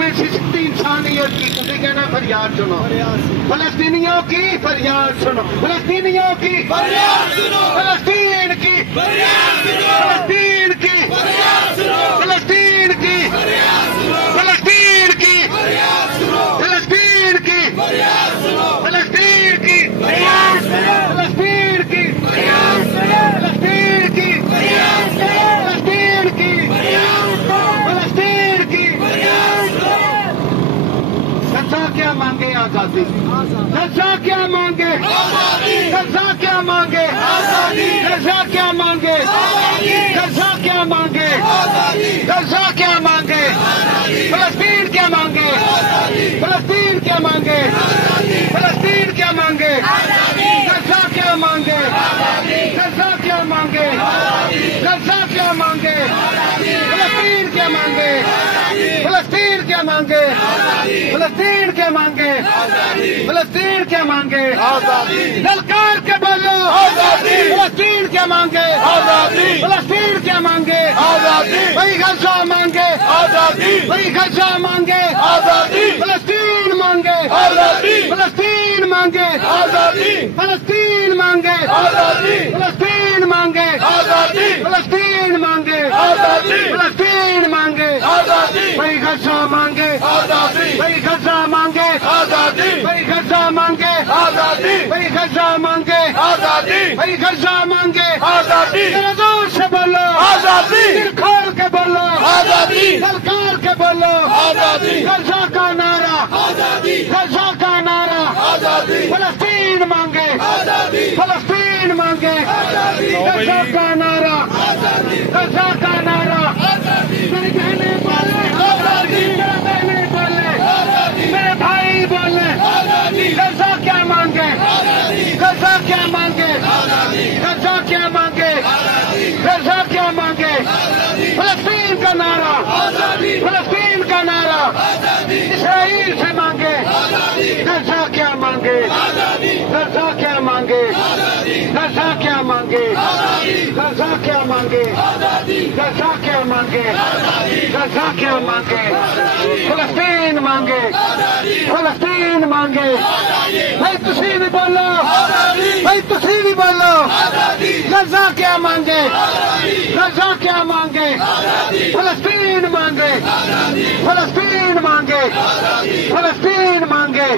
میں سکتی انسانیت کی تجھے کہنا فریاد سنو فلسطینیوں کی فریاد سنو فلسطینیوں کی فریاد سنو فلسطین کی فریاد سنو فلسطین کی فریاد سنو فلسطین کی فریاد سنو فلسطین کی فریاد سنو فلسطین کی فریاد سنو فلسطین کی فریاد سنو فلسطین کی فریاد سنو فلسطین کی فریاد سنو فلسطین کی فریاد سنو فلسطین کی فریاد سنو غزہ کیا مانگے آزادی غزہ کیا مانگے آزادی غزہ کیا مانگے آزادی غزہ کیا مانگے آزادی غزہ کیا مانگے آزادی غزہ کیا مانگے آزادی فلسطین کیا مانگے آزادی فلسطین کیا مانگے آزادی فلسطین کیا مانگے آزادی غزہ کیا مانگے آزادی غزہ کیا مانگے آزادی غزہ کیا مانگے آزادی فلسطین کیا مانگے آزادی فلسطین کیا مانگے آزادی فلسطین کیا مانگے آزادی فلسطین کیا مانگے آزادی للکار کے بولو آزادی فلسطین کیا مانگے آزادی فلسطین کیا مانگے آزادی وہی غزہ مانگے آزادی وہی غزہ مانگے آزادی فلسطین مانگے آزادی فلسطین مانگے آزادی فلسطین مانگے آزادی فلسطین مانگے آزادی فلسطین مانگے آزادی فلسطین مانگے آزادی وہی غزہ مانگے آزادی وہی غزہ مانگے آزادی وہی غزہ مانگے آزادی وہی غزہ مانگے آزادی وہی غزہ مانگے آزادی زور سے بولو آزادی دل کھول کے بولو آزادی للکار کے بولو آزادی غزہ کا نعرہ آزادی غزہ کا نعرہ آزادی فلسطین مانگے آزادی فلسطین مانگے آزادی غزہ کا نعرہ آزادی غزہ کا نعرہ آزادی میری بہنیں بولے آزادی میرے بہنیں بولے آزادی میرے بھائی بولے آزادی غزہ کیا مانگے آزادی غزہ کیا مانگے آزادی غزہ کیا مانگے آزادی غزہ کیا مانگے آزادی فلسطین کا نعرہ آزادی فلسطین کا نعرہ آزادی اسرائیل سے مانگے آزادی غزہ کیا مانگے آزادی غزہ کیا مانگے آزادی غزہ کیا مانگے آزادی غزہ کیا مانگے آزادی غزہ کیا مانگے آزادی غزہ کیا مانگے فلسطین مانگے فلسطین مانگے بھائی تسی بھی بولو بھائی تسی بھی بولو غزہ کیا مانگے غزہ کیا مانگے فلسطین مانگے فلسطین مانگے فلسطین مانگے